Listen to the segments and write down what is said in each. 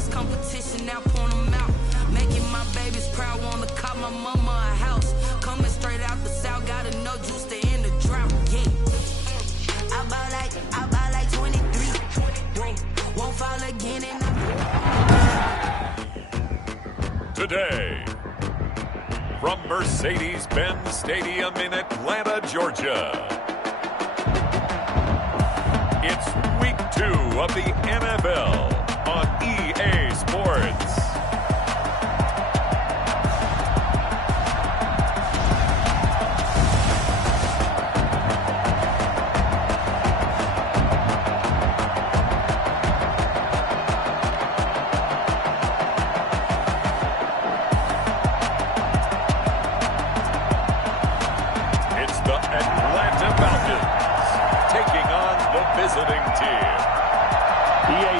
us competition, now point them out. Making my babies proud, wanna call my mama a house. Coming straight out the south, gotta know juice to end the drought. Yeah. I buy like 23. Won't fall again in Today, from Mercedes-Benz Stadium in Atlanta, Georgia, it's Week 2 of the NFL on EA Sports.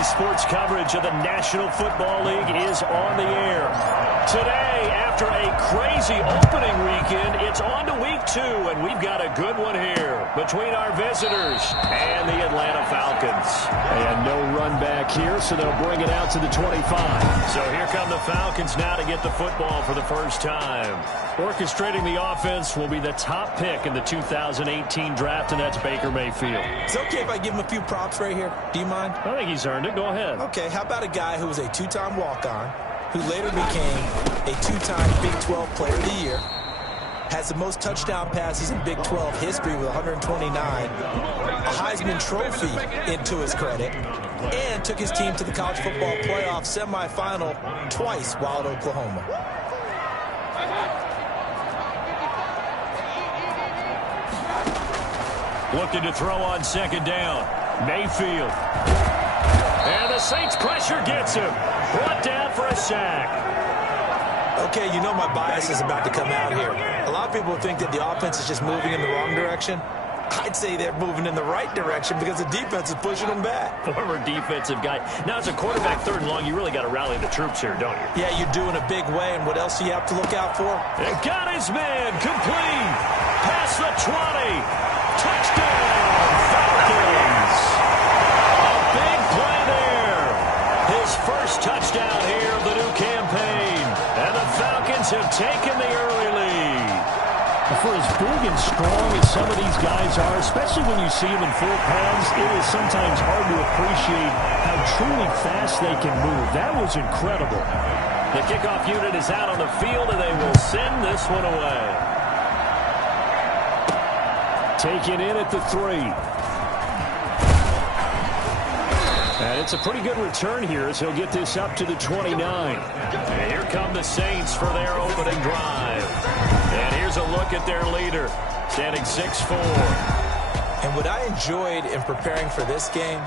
Sports coverage of the National Football League is on the air. Today, after a crazy opening weekend, it's on to Week 2, and we've got a good one here between our visitors and the Atlanta Falcons. And no run back here, so they'll bring it out to the 25. So here come the Falcons now to get the football for the first time. Orchestrating the offense will be the top pick in the 2018 draft, and that's Baker Mayfield. It's okay if I give him a few props right here. Do you mind? I think he's earned it. Go ahead. Okay, how about a guy who was a two-time walk-on, who later became a two-time Big 12 Player of the Year, has the most touchdown passes in Big 12 history with 129, a Heisman Trophy into his credit, and took his team to the college football playoff semifinal twice while at Oklahoma. Looking to throw on second down. Mayfield. And the Saints pressure gets him. Brought down for a sack. Okay, you know my bias is about to come out here. A lot of people think that the offense is just moving in the wrong direction. I'd say they're moving in the right direction because the defense is pushing them back. Former defensive guy. Now, as a quarterback, third and long, you really got to rally the troops here, don't you? Yeah, you're doing a big way, and what else do you have to look out for? And got his man. Complete. Past the 20. Touchdown, Falcons. A big play there. His first touchdown here of the new campaign. And the Falcons have taken the early lead. For as big and strong as some of these guys are, especially when you see them in full pads, it is sometimes hard to appreciate how truly fast they can move. That was incredible. The kickoff unit is out on the field, and they will send this one away. Taken in at the 3. And it's a pretty good return here as he'll get this up to the 29. And here come the Saints for their opening drive. And here's a look at their leader, standing 6'4". And what I enjoyed in preparing for this game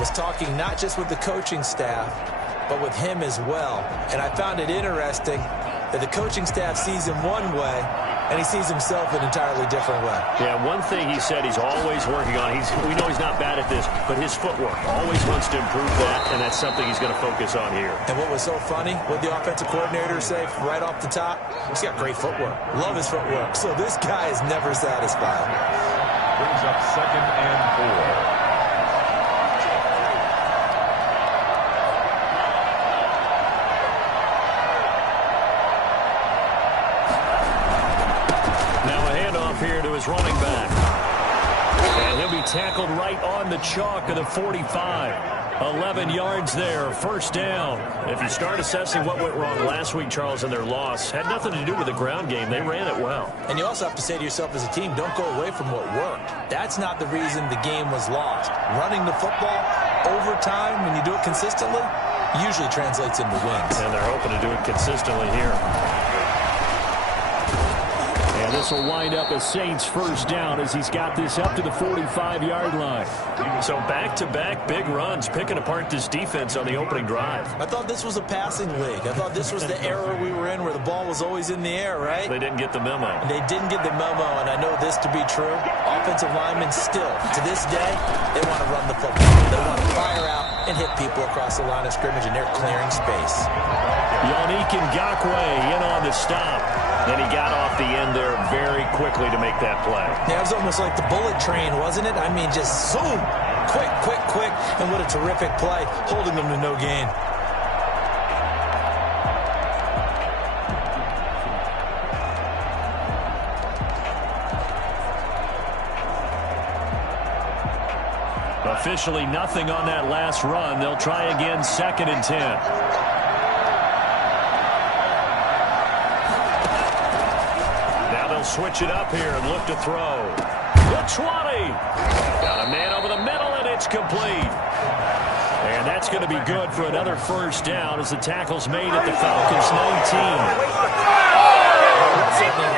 was talking not just with the coaching staff, but with him as well. And I found it interesting that the coaching staff sees him one way, and he sees himself an entirely different way. Yeah, one thing he said he's always working on, we know he's not bad at this, but his footwork, always wants to improve that, and that's something he's going to focus on here. And what was so funny, what the offensive coordinator say right off the top, he's got great footwork. Love his footwork. So this guy is never satisfied. Brings up 2nd and 4. Here to his running back. And he'll be tackled right on the chalk of the 45. 11 yards there, first down. If you start assessing what went wrong last week, Charles, in their loss, had nothing to do with the ground game. They ran it well. And you also have to say to yourself as a team, don't go away from what worked. That's not the reason the game was lost. Running the football over time, when you do it consistently, usually translates into wins. And they're hoping to do it consistently here. And this will wind up a Saints first down as he's got this up to the 45-yard line. So back-to-back big runs, picking apart this defense on the opening drive. I thought this was a passing league. I thought this was the era we were in where the ball was always in the air, right? They didn't get the memo. They didn't get the memo, and I know this to be true. Offensive linemen still, to this day, they want to run the football. They want to fire out and hit people across the line of scrimmage, and they're clearing space. Yannick Ngakoue in on the stop. Then he got off the end there very quickly to make that play. Yeah, it was almost like the bullet train, wasn't it? I mean, just zoom. Quick, quick, quick. And what a terrific play, holding them to no gain. Officially nothing on that last run. They'll try again, 2nd and 10. Now they'll switch it up here and look to throw. The 20. Got a man over the middle, and it's complete. And that's going to be good for another first down as the tackle's made at the Falcons' 19.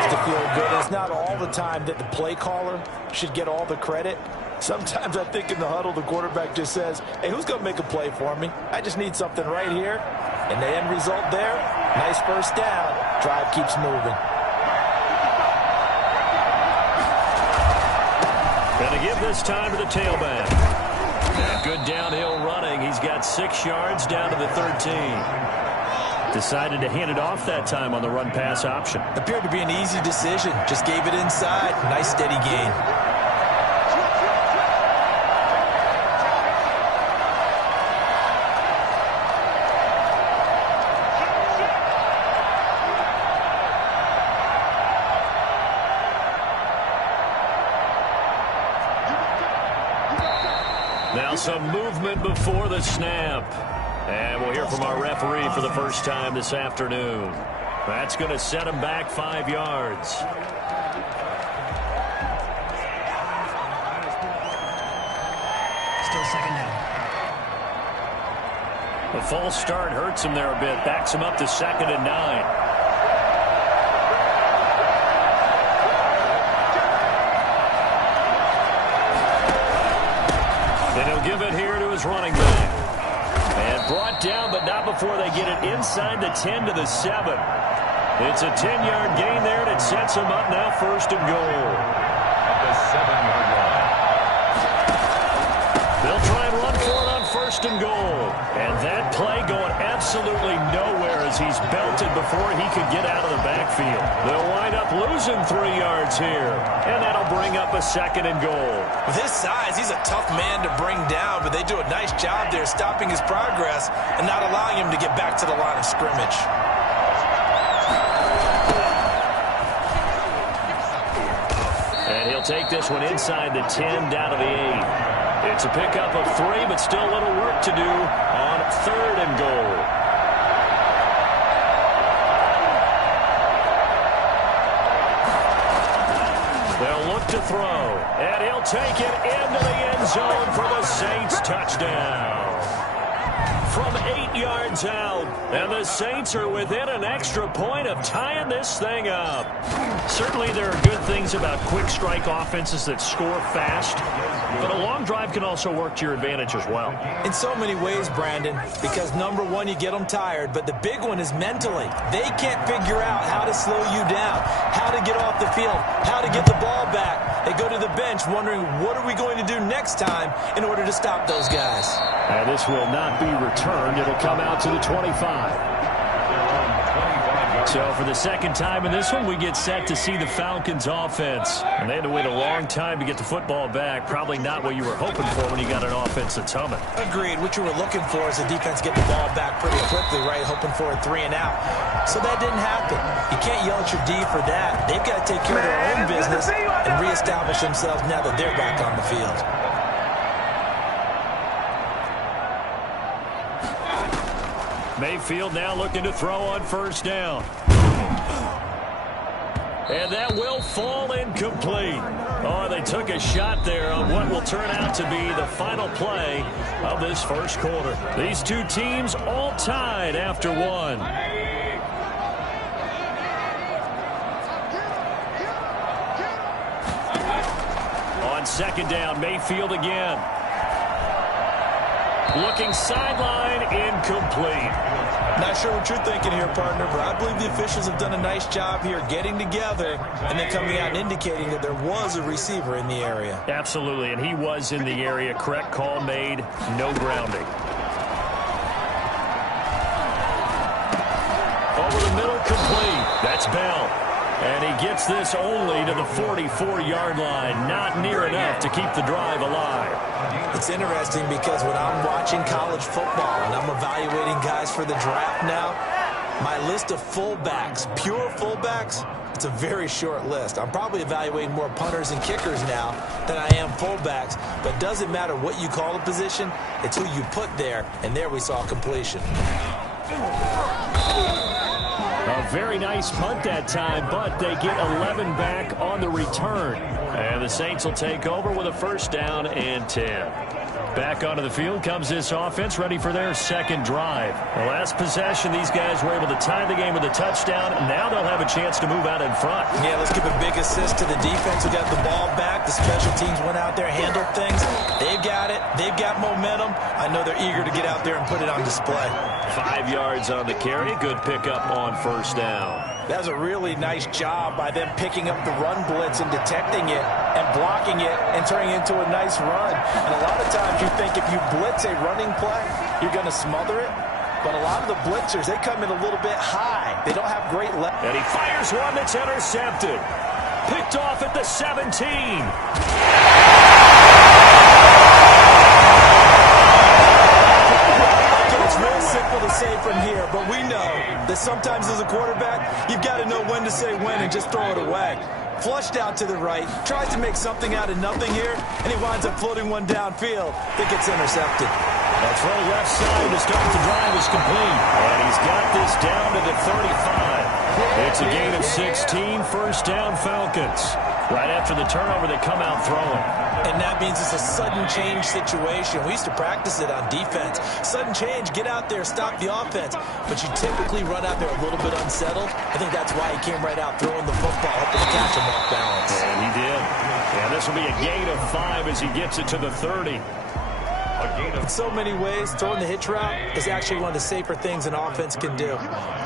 To feel good. It's not all the time that the play caller should get all the credit. Sometimes I think in the huddle, the quarterback just says, hey, who's going to make a play for me? I just need something right here. And the end result there, nice first down. Drive keeps moving. Going to give this time to the tailback. And good downhill running. He's got 6 yards down to the 13. Decided to hand it off that time on the run-pass option. Appeared to be an easy decision. Just gave it inside. Nice steady gain. Now some movement before the snap. And we'll hear from our referee for the first time this afternoon. That's going to set him back 5 yards. Still 2nd down. The false start hurts him there a bit. Backs him up to 2nd and 9. Then he'll give it here to his running back. And brought down, but not before they get it inside the 10 to the 7. It's a 10-yard gain there, and it sets them up now 1st and goal. At the 7-yard line. They'll try and run for it on 1st and goal. And that play going absolutely nowhere as he's belted before he could get out of the backfield. They'll wind up losing 3 yards here. And that'll bring up a 2nd and goal. With his size, he's a tough man to bring down, but they do a nice job there stopping his progress and not allowing him to get back to the line of scrimmage. And he'll take this one inside the 10 down to the 8. It's a pickup of 3, but still a little work to do on 3rd and goal. They'll look to throw, and he'll take it into the end zone for the Saints touchdown. From 8 yards out, and the Saints are within an extra point of tying this thing up. Certainly there are good things about quick strike offenses that score fast, but a long drive can also work to your advantage as well. In so many ways, Brandon, because number one, you get them tired, but the big one is mentally. They can't figure out how to slow you down, how to get off the field, how to get the ball back. They go to the bench wondering, what are we going to do next time in order to stop those guys? And this will not be returned. It'll come out to the 25. So for the second time in this one, we get set to see the Falcons offense. And they had to wait a long time to get the football back. Probably not what you were hoping for when you got an offense that's humming. Agreed. What you were looking for is the defense get the ball back pretty quickly, right? Hoping for a 3 and out. So that didn't happen. You can't yell at your D for that. They've got to take care of their own business and reestablish themselves now that they're back on the field. Mayfield now looking to throw on 1st down. And that will fall incomplete. Oh, they took a shot there on what will turn out to be the final play of this first quarter. These two teams all tied after one. On 2nd down, Mayfield again. Looking sideline, incomplete. Not sure what you're thinking here, partner, but I believe the officials have done a nice job here getting together and then coming out and indicating that there was a receiver in the area. Absolutely, and he was in the area. Correct call made, no grounding. Over the middle, complete. That's Bell. And he gets this only to the 44-yard line. Not near enough to keep the drive alive. It's interesting because when I'm watching college football and I'm evaluating guys for the draft now, my list of fullbacks, pure fullbacks, It's a very short list. I'm probably evaluating more punters and kickers now than I am fullbacks, but it doesn't matter what you call a position, it's who you put there, and there we saw completion. A very nice punt that time, but they get 11 back on the return. And the Saints will take over with a first down and 10. Back onto the field comes this offense, ready for their second drive. The last possession, these guys were able to tie the game with a touchdown. Now they'll have a chance to move out in front. Yeah, let's give a big assist to the defense who got the ball back. The special teams went out there, handled things. They've got it. They've got momentum. I know they're eager to get out there and put it on display. 5 yards on the carry. Good pickup on first down. That was a really nice job by them picking up the run blitz and detecting it and blocking it and turning it into a nice run. And a lot of times you think if you blitz a running play, you're going to smother it. But a lot of the blitzers, they come in a little bit high. They don't have great leverage. And he fires one that's intercepted. Picked off at the 17. It's real simple to say from here, but we know that sometimes as a quarterback, you've got to know when to say when and just throw it away. Flushed out to the right, tries to make something out of nothing here, and he winds up floating one downfield that gets intercepted. That throw left side to start the drive is complete. And he's got this down to the 35. It's a gain of 16, first down Falcons. Right after the turnover, they come out throwing. And that means it's a sudden change situation. We used to practice it on defense. Sudden change, get out there, stop the offense. But you typically run out there a little bit unsettled. I think that's why he came right out throwing the football, hoping to catch him off balance. And he did. And this will be a gain of 5 as he gets it to the 30. In so many ways, throwing the hitch route is actually one of the safer things an offense can do.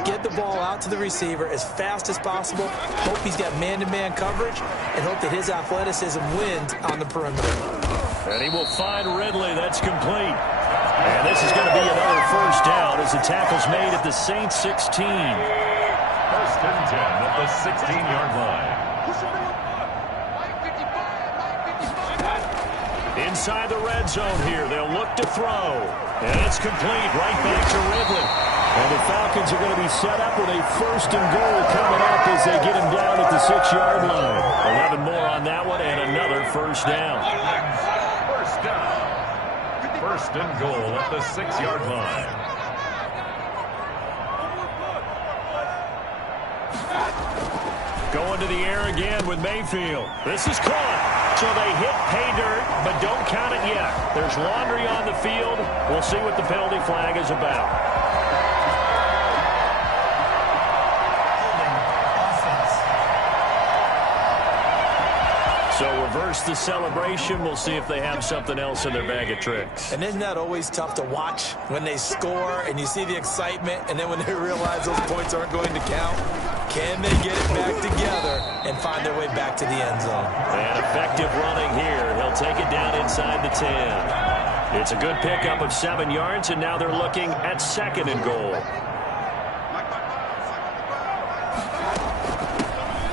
Get the ball out to the receiver as fast as possible, hope he's got man-to-man coverage, and hope that his athleticism wins on the perimeter. And he will find Ridley. That's complete. And this is going to be another first down as the tackle's made at the Saints 16. First and 10 at the 16-yard line. Inside the red zone here, they'll look to throw. And it's complete, right back to Ridley. And the Falcons are going to be set up with a first and goal coming up as they get him down at the 6-yard line. 11 more on that one and another first down. First down. First and goal at the 6-yard line. Going to the air again with Mayfield. This is caught. So they hit pay dirt, but don't count it yet. There's laundry on the field. We'll see what the penalty flag is about. So reverse the celebration. We'll see if they have something else in their bag of tricks. And isn't that always tough to watch when they score and you see the excitement, and then when they realize those points aren't going to count? Can they get it back together and find their way back to the end zone? And effective running here. He'll take it down inside the 10. It's a good pickup of 7 yards, and now they're looking at second and goal.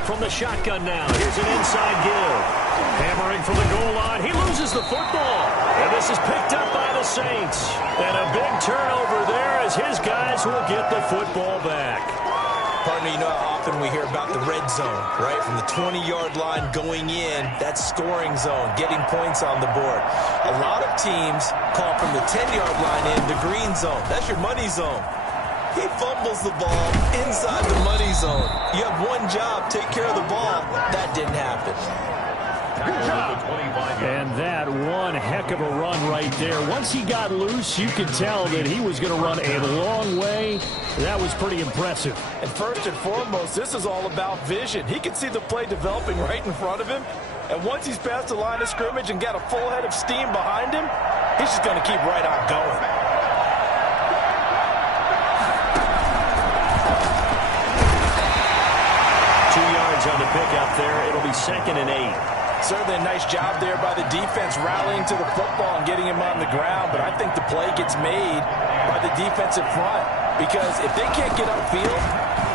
From the shotgun now, here's an inside give. Hammering from the goal line. He loses the football. And this is picked up by the Saints. And a big turnover there as his guys will get the football back. Partner, you know how often we hear about the red zone, right? From the 20-yard line going in, that's scoring zone, getting points on the board. A lot of teams call from the 10-yard line in the green zone. That's your money zone. He fumbles the ball inside the money zone. You have one job, take care of the ball. That didn't happen. And that one heck of a run right there. Once he got loose, you could tell that he was going to run a long way. That was pretty impressive. And first and foremost, this is all about vision. He can see the play developing right in front of him. And once he's past the line of scrimmage and got a full head of steam behind him, he's just going to keep right on going. On the pickup there, it'll be second and 8. Certainly a nice job there by the defense rallying to the football and getting him on the ground, but I think the play gets made by the defensive front because if they can't get upfield,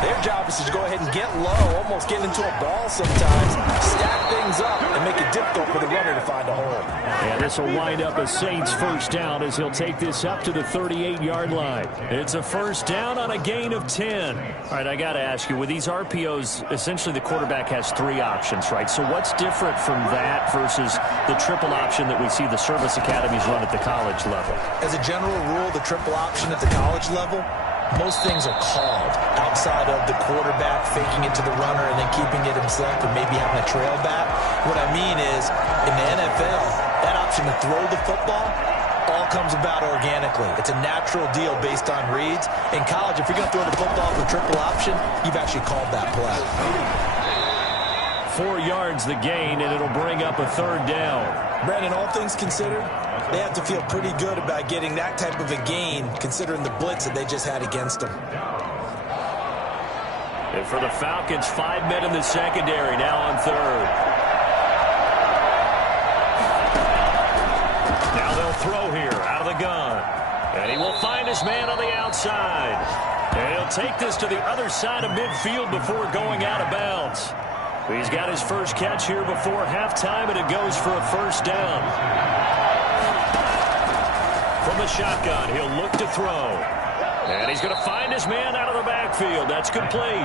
their job is to go ahead and get low, almost get into a ball sometimes, stack things up, and make it difficult for the runner to find a hole. And this will wind up a Saints first down as he'll take this up to the 38-yard line. It's a first down on a gain of 10. All right, I got to ask you, with these RPOs, essentially the quarterback has 3 options, right? So what's different from that versus the triple option that we see the service academies run at the college level? As a general rule, the triple option at the college level, most things are called outside of the quarterback faking it to the runner and then keeping it himself and maybe having a trail back. What I mean is, in the NFL, that option to throw the football all comes about organically. It's a natural deal based on reads. In college, if you're going to throw the football with a triple option, you've actually called that play. 4 yards the gain, and it'll bring up a third down. Brandon, all things considered, they have to feel pretty good about getting that type of a gain considering the blitz that they just had against them. And for the Falcons, 5 men in the secondary, now on third. Now they'll throw here out of the gun. And he will find his man on the outside. And he'll take this to the other side of midfield before going out of bounds. He's got his first catch here before halftime, and it goes for a first down. From the shotgun, he'll look to throw. And he's going to find his man out of the backfield. That's complete.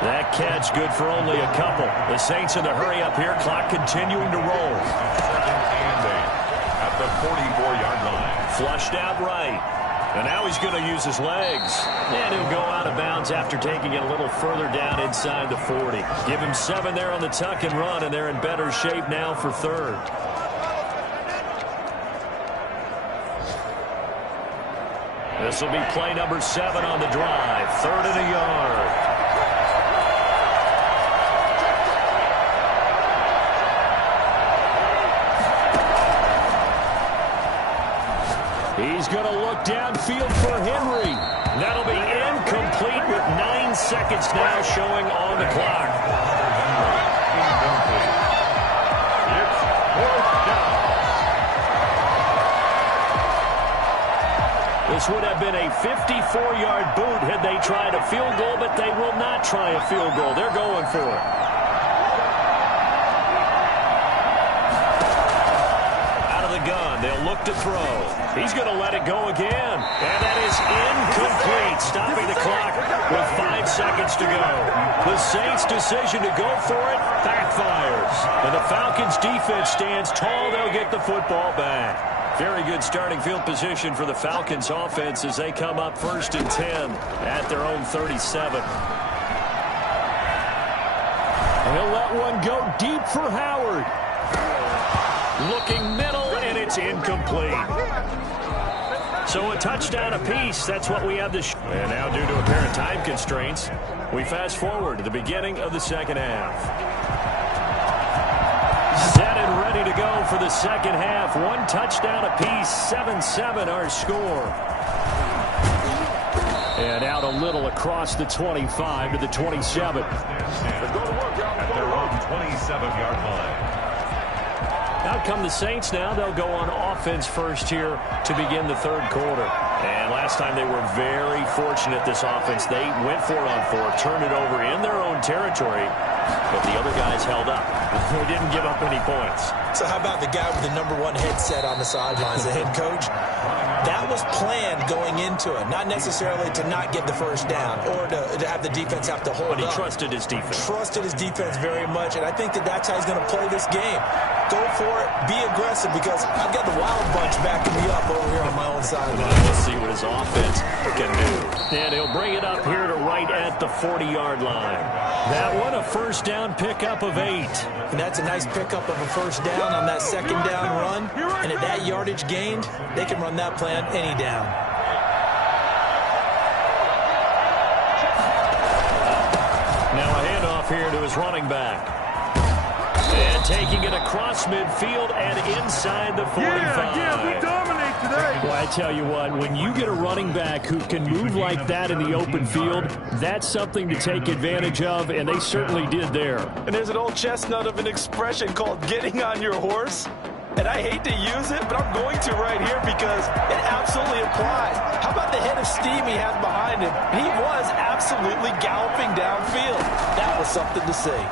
That catch good for only a couple. The Saints in the hurry up here. Clock continuing to roll. At the 44-yard line. Flushed out right. And now he's going to use his legs. And he'll go out of bounds after taking it a little further down inside the 40. Give him 7 there on the tuck and run, and they're in better shape now for third. This will be play number 7 on the drive. 3rd and a yard. He's going to look downfield for Henry. That'll be incomplete with 9 seconds now showing on the clock. It's 4th down. This would have been a 54-yard boot had they tried a field goal, but they will not try a field goal. They're going for it. Out of the gun, they'll look to throw. He's going to let it go again. And that is incomplete, stopping the clock with 5 seconds to go. The Saints' decision to go for it backfires. And the Falcons' defense stands tall. They'll get the football back. Very good starting field position for the Falcons offense as they come up 1st and 10 at their own 37. And he'll let one go deep for Howard. Looking middle, and it's incomplete. So a touchdown apiece. That's what we have this. And now due to a pair of time constraints, we fast forward to the beginning of the second half. Set and ready to go for the second half. 1 touchdown apiece. 7-7 our score. And out a little across the 25 to the 27. At their own 27-yard line. Out come the Saints now. They'll go on offense first here to begin the third quarter. And last time they were very fortunate, this offense. They went 4-on-4, turned it over in their own territory, but the other guys held up. They didn't give up any points. So how about the guy with the #1 headset on the sidelines, the head coach? That was planned going into it, not necessarily to not get the first down or to have the defense have to hold up. But he trusted his defense. Trusted his defense very much, and I think that's how he's going to play this game. Go for it, be aggressive, because I've got the Wild Bunch backing me up over here on my own sideline. We'll see what his offense can do. And he'll bring it up here to right at the 40-yard line. That one, a first down pickup of 8. And that's a nice pickup of a first down on that second down run. And at that yardage gained, they can run that play on any down. Now a handoff here to his running back. And taking it across midfield and inside the 45. Yeah, we dominate today. Well, I tell you what, when you get a running back who can move like that in the open field, that's something to take advantage of, and they certainly did there. And there's an old chestnut of an expression called getting on your horse. And I hate to use it, but I'm going to right here because it absolutely applies. How about the head of steam he had behind him? He was absolutely galloping downfield. That was something to see.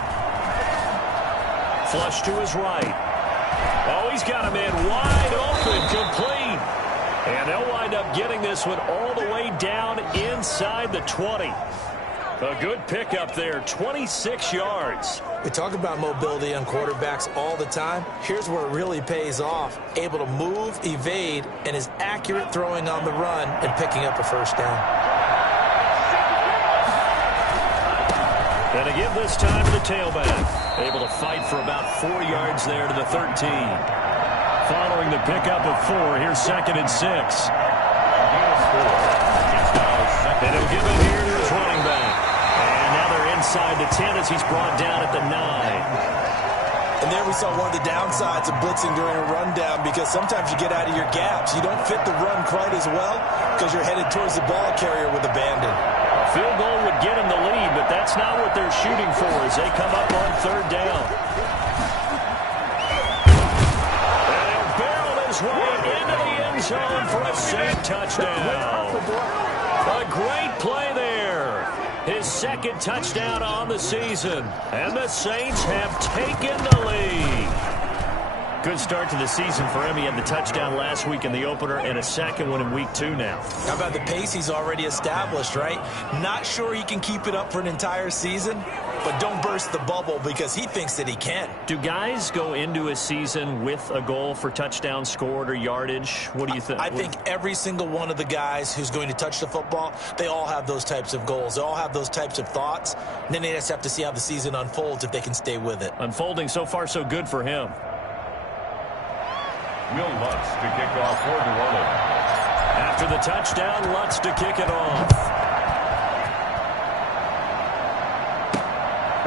Flush to his right. Oh, he's got a man wide open, complete. And they'll wind up getting this one all the way down inside the 20. A good pickup there, 26 yards. We talk about mobility on quarterbacks all the time. Here's where it really pays off. Able to move, evade, and is accurate throwing on the run and picking up a first down. And again this time to the tailback. Able to fight for about 4 yards there to the 13. Following the pickup of 4, here's 2nd and 6. And he'll give it here to his running back. And now they're inside the 10 as he's brought down at the 9. And there we saw one of the downsides of blitzing during a rundown, because sometimes you get out of your gaps. You don't fit the run quite as well because you're headed towards the ball carrier with abandon. A field goal would get him the lead, but that's not what they're shooting for as they come up on 3rd down. And he'll barrel his way into the end zone for a safe touchdown. A great play there. His 2nd touchdown on the season. And the Saints have taken the lead. Good start to the season for him. He had the touchdown last week in the opener and a 2nd one in week 2 now. How about the pace he's already established, right? Not sure he can keep it up for an entire season, but don't burst the bubble because he thinks that he can. Do guys go into a season with a goal for touchdown scored or yardage? What do you think? I think every single one of the guys who's going to touch the football, they all have those types of goals. They all have those types of thoughts. And then they just have to see how the season unfolds if they can stay with it. Unfolding so far so good for him. Will Lutz to kick off for New Orleans. After the touchdown, Lutz to kick it off.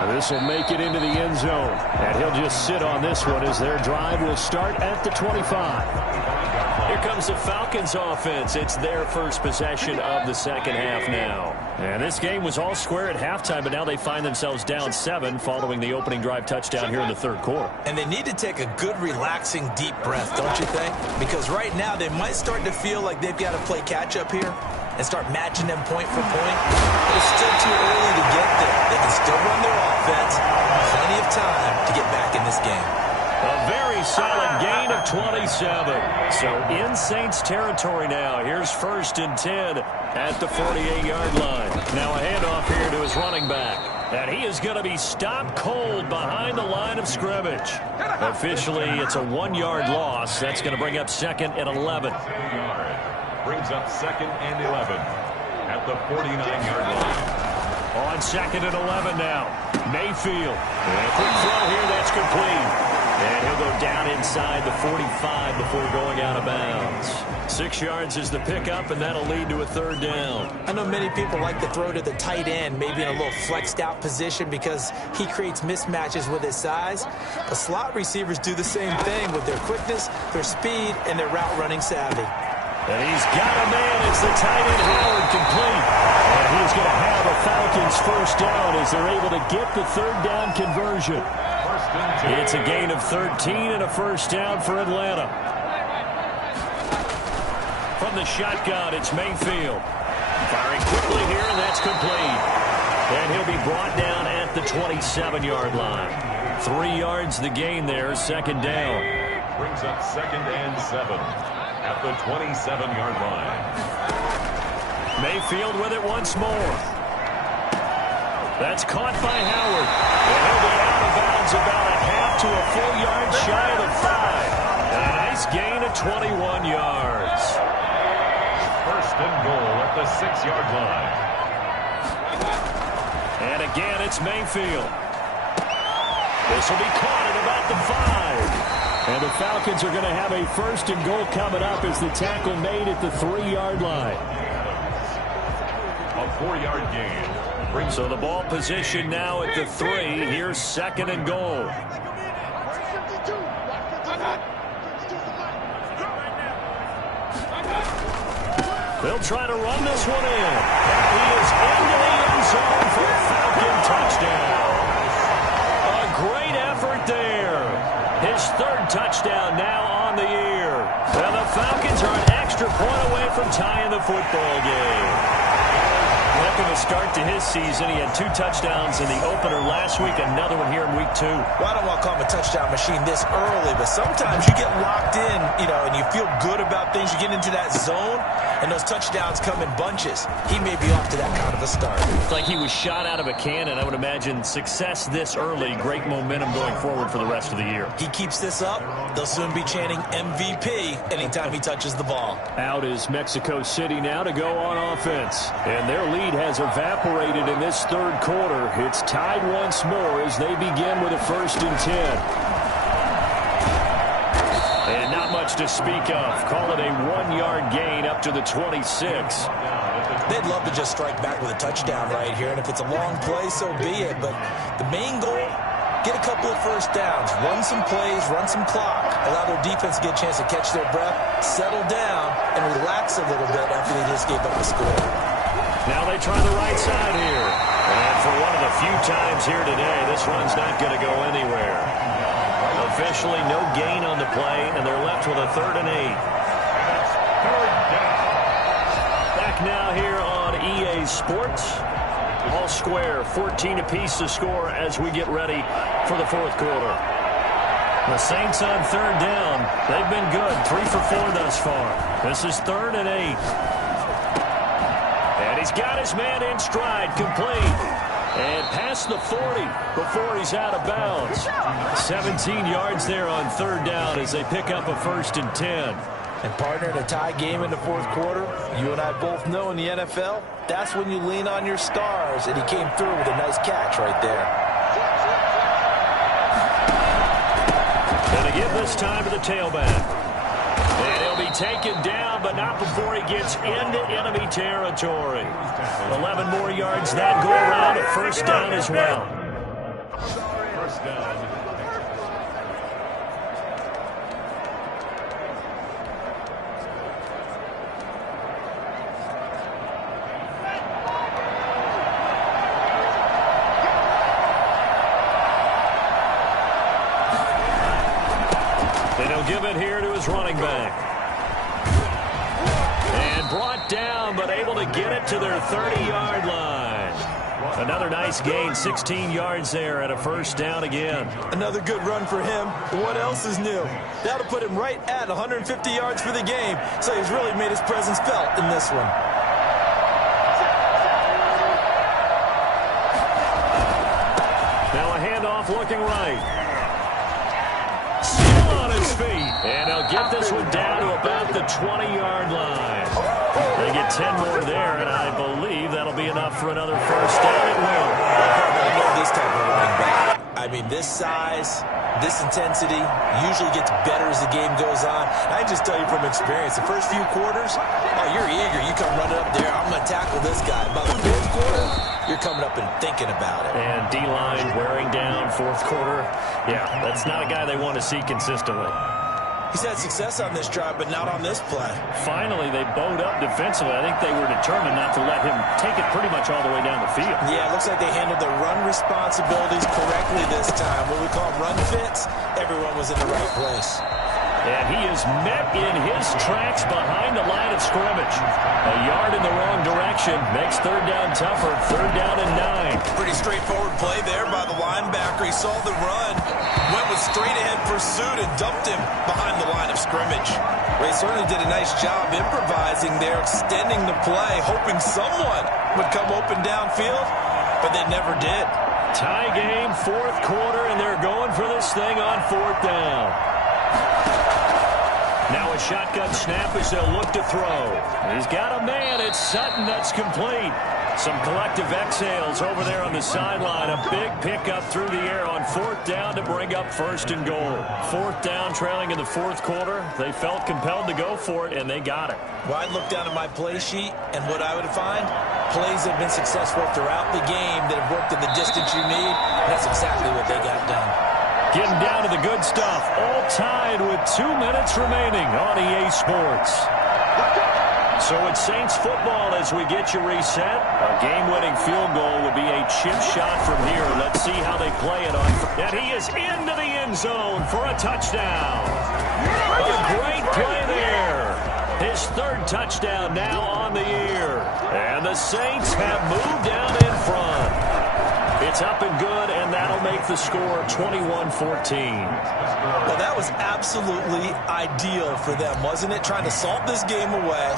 This will make it into the end zone. And he'll just sit on this one as their drive will start at the 25. Here comes the Falcons offense. It's their first possession of the second half now. And this game was all square at halftime, but now they find themselves down 7 following the opening drive touchdown here in the 3rd quarter. And they need to take a good, relaxing, deep breath, don't you think? Because right now they might start to feel like they've got to play catch-up here and start matching them point for point. But it's still too early to get there. They can still run their offense. Plenty of time to get back in this game. A very solid gain of 27. So in Saints territory now. Here's 1st and 10 at the 48-yard line. Now a handoff here to his running back. And he is going to be stopped cold behind the line of scrimmage. Officially, it's a 1-yard loss. That's going to bring up 2nd and 11. Brings up 2nd and 11 at the 49-yard line. On 2nd and 11 now. Mayfield. And a quick throw here, that's complete. And he'll go down inside the 45 before going out of bounds. 6 yards is the pickup, and that'll lead to a 3rd down. I know many people like to throw to the tight end, maybe in a little flexed out position because he creates mismatches with his size. But slot receivers do the same thing with their quickness, their speed, and their route running savvy. And he's got a man. It's the tight end, Howard, complete. And he's going to have a Falcons first down as they're able to get the 3rd down conversion. It's a gain of 13 and a first down for Atlanta. From the shotgun, it's Mayfield. Firing quickly here, and that's complete. And he'll be brought down at the 27-yard line. 3 yards the gain there, 2nd down. Brings up 2nd and 7 at the 27-yard line. Mayfield with it once more. That's caught by Howard. And he'll be out of bounds about a half to a full yard shy of the 5. And a nice gain of 21 yards. 1st and goal at the 6-yard line. And again, it's Mayfield. This will be caught at about the 5. And the Falcons are going to have a 1st and goal coming up as the tackle made at the 3-yard line. A 4-yard gain. So the ball position now at the 3. Here's 2nd and goal. They'll try to run this one in. He is into the end zone for a Falcon touchdown. A great effort there. His 3rd touchdown now on the year. And the Falcons are an extra point away from tying the football game. Heck of a a start to his season. He had 2 touchdowns in the opener last week, another one here in week 2. Well, I don't want to call him a touchdown machine this early, but sometimes you get locked in, and you feel good about things. You get into that zone, and those touchdowns come in bunches. He may be off to that kind of a start. It's like he was shot out of a cannon. I would imagine success this early, great momentum going forward for the rest of the year. He keeps this up, they'll soon be chanting MVP anytime he touches the ball. Out is Mexico City now to go on offense. And their lead has evaporated in this third quarter. It's tied once more as they begin with a 1st and 10. And not much to speak of. Call it a 1-yard gain up to the 26. They'd love to just strike back with a touchdown right here, and if it's a long play, so be it. But the main goal, get a couple of first downs, run some plays, run some clock, allow their defense to get a chance to catch their breath, settle down, and relax a little bit after they just gave up a score. Now they try the right side here. And for one of the few times here today, this run's not going to go anywhere. Officially no gain on the play, and they're left with a 3rd and 8. Back now here on EA Sports. All square, 14 apiece to score as we get ready for the 4th quarter. The Saints on 3rd down. They've been good, 3 for 4 thus far. This is 3rd and 8. And he's got his man in stride, complete. And past the 40 before he's out of bounds. 17 yards there on 3rd down as they pick up a 1st and 10. And partner, in a tie game in the 4th quarter, you and I both know in the NFL, that's when you lean on your stars, and he came through with a nice catch right there. And they give this time to the tailback. And he'll be taken down, but not before he gets into enemy territory. 11 more yards that go around, a 1st down as well. First down. Give it here to his running back. And brought down, but able to get it to their 30-yard line. Another nice gain, 16 yards there at a 1st down again. Another good run for him. What else is new? That'll put him right at 150 yards for the game, so he's really made his presence felt in this one. Now a handoff looking right. Feet. And they'll get this one down to about the 20-yard line. They get 10 more there, and I believe that'll be enough for another 1st down. It will. I love this type of running back. I mean, this size, this intensity usually gets better as the game goes on. I can just tell you from experience, the first few quarters, you're eager. You come running up there, I'm going to tackle this guy. By the 4th quarter, you're coming up and thinking about it. And D-line wearing down 4th quarter. Yeah, that's not a guy they want to see consistently. He's had success on this drive, but not on this play. Finally, they bowed up defensively. I think they were determined not to let him take it pretty much all the way down the field. Yeah, it looks like they handled their run responsibilities correctly this time. What we call run fits, everyone was in the right place. And he is met in his tracks behind the line of scrimmage. A yard in the wrong direction makes 3rd down tougher. 3rd down and 9. Pretty straightforward play there by the linebacker. He saw the run, went with straight-ahead pursuit, and dumped him behind the line of scrimmage. They certainly did a nice job improvising there, extending the play, hoping someone would come open downfield, but they never did. Tie game, 4th quarter, and they're going for this thing on 4th down. Now a shotgun snap as they'll look to throw. He's got a man. It's Sutton that's complete. Some collective exhales over there on the sideline. A big pickup through the air on 4th down to bring up 1st and goal. 4th down trailing in the 4th quarter. They felt compelled to go for it, and they got it. Well, I'd look down at my play sheet, and what I would find, plays that have been successful throughout the game that have worked in the distance you need. That's exactly what they got done. Getting down to the good stuff. All tied with 2 minutes remaining on EA Sports. So it's Saints football as we get you reset. A game-winning field goal would be a chip shot from here. Let's see how they play it on. And he is into the end zone for a touchdown. A great play there. His third touchdown now on the year. And the Saints have moved down in front. It's up and good, and that'll make the score 21-14. Well, that was absolutely ideal for them, wasn't it? Trying to salt this game away.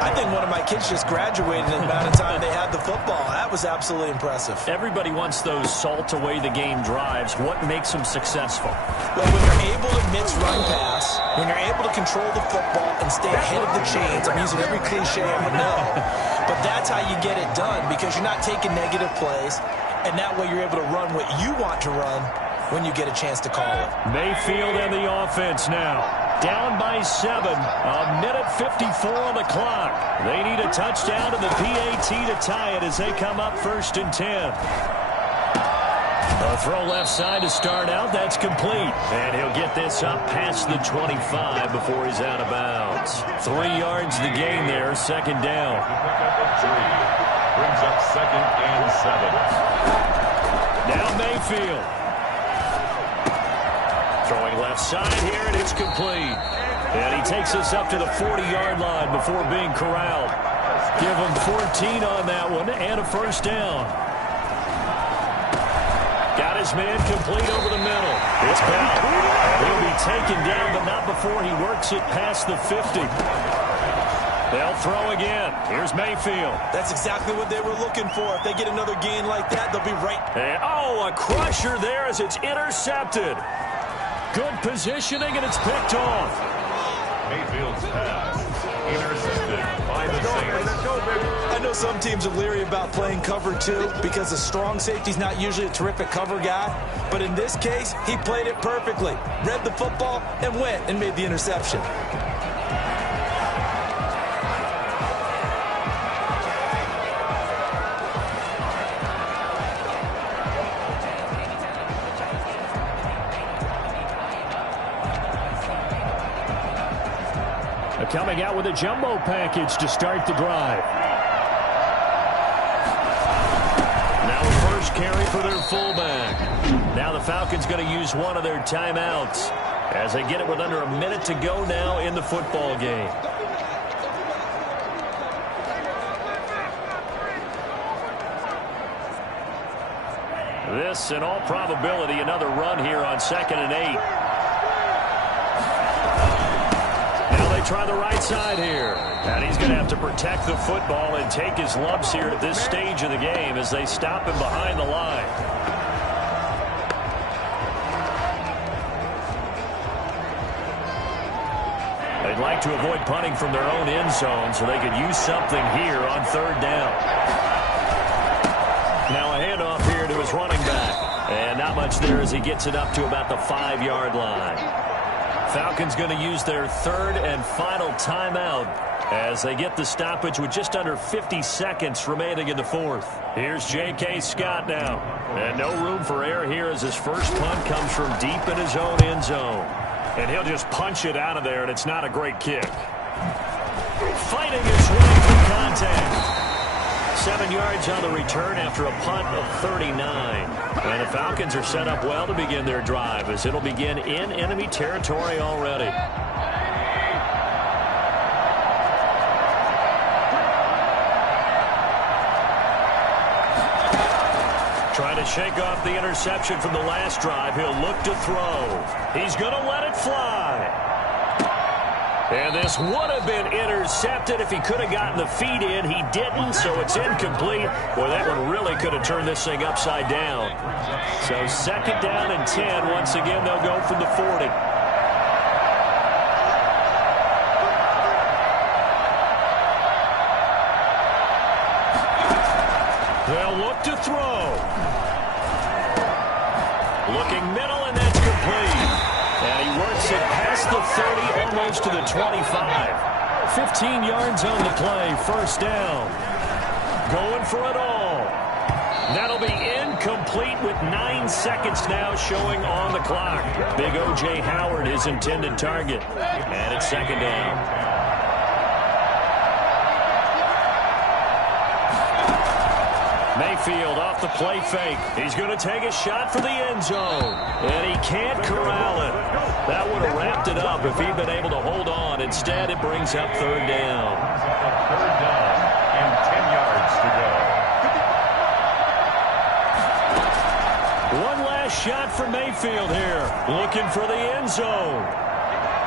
I think one of my kids just graduated in the amount of time they had the football. That was absolutely impressive. Everybody wants those salt-away-the-game drives. What makes them successful? Well, when you're able to mix run pass, when you're able to control the football and stay ahead of the chains, I'm using every cliche I know, but that's how you get it done because you're not taking negative plays, and that way you're able to run what you want to run when you get a chance to call it. Mayfield and the offense now. Down by 7. A minute 54 on the clock. They need a touchdown and the PAT to tie it as they come up 1st and 10. A throw left side to start out. That's complete. And he'll get this up past the 25 before he's out of bounds. 3 yards the gain there. 2nd down. Brings up 2nd and 7. Now Mayfield. Throwing left side here, and it's complete. And he takes us up to the 40-yard line before being corralled. Give him 14 on that one, and a 1st down. Got his man complete over the middle. It's Bell. He'll be taken down, but not before he works it past the 50. They'll throw again. Here's Mayfield. That's exactly what they were looking for. If they get another gain like that, they'll be right. And, a crusher there as it's intercepted. Good positioning, and it's picked off. Mayfield's pass intercepted by the Saints. I know some teams are leery about playing cover 2 because a strong safety's not usually a terrific cover guy. But in this case, he played it perfectly. Read the football and went and made the interception. Coming out with a jumbo package to start the drive. Now the first carry for their fullback. Now the Falcons going to use one of their timeouts as they get it with under a minute to go now in the football game. This, in all probability, another run here on 2nd and 8. Try the right side here. And he's going to have to protect the football and take his lumps here at this stage of the game as they stop him behind the line. They'd like to avoid punting from their own end zone so they could use something here on 3rd down. Now a handoff here to his running back. And not much there as he gets it up to about the 5-yard line. Falcons going to use their 3rd and final timeout as they get the stoppage with just under 50 seconds remaining in the 4th. Here's J.K. Scott now. And no room for error here as his first punt comes from deep in his own end zone. And he'll just punch it out of there, and it's not a great kick. Fighting his way through contact. 7 yards on the return after a punt of 39. And the Falcons are set up well to begin their drive as it'll begin in enemy territory already. Trying to shake off the interception from the last drive. He'll look to throw. He's going to let it fly. And this would have been intercepted if he could have gotten the feet in. He didn't, so it's incomplete. Boy, that one really could have turned this thing upside down. So 2nd down and 10. Once again, they'll go from the 40. They'll look to throw. Looking middle, and that's complete. And he works it past the 30, almost to the 25. 15 yards on the play, 1st down. Going for it all. That'll be incomplete with 9 seconds now showing on the clock. Big O.J. Howard, his intended target. And it's 2nd down. Mayfield off the play fake. He's going to take a shot for the end zone. And he can't corral it. That would have wrapped it up if he'd been able to hold on. Instead, it brings up third down. Third down and 10 yards to go. One last shot for Mayfield here. Looking for the end zone.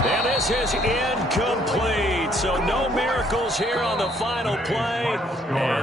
And this is incomplete. So no miracles here on the final play. And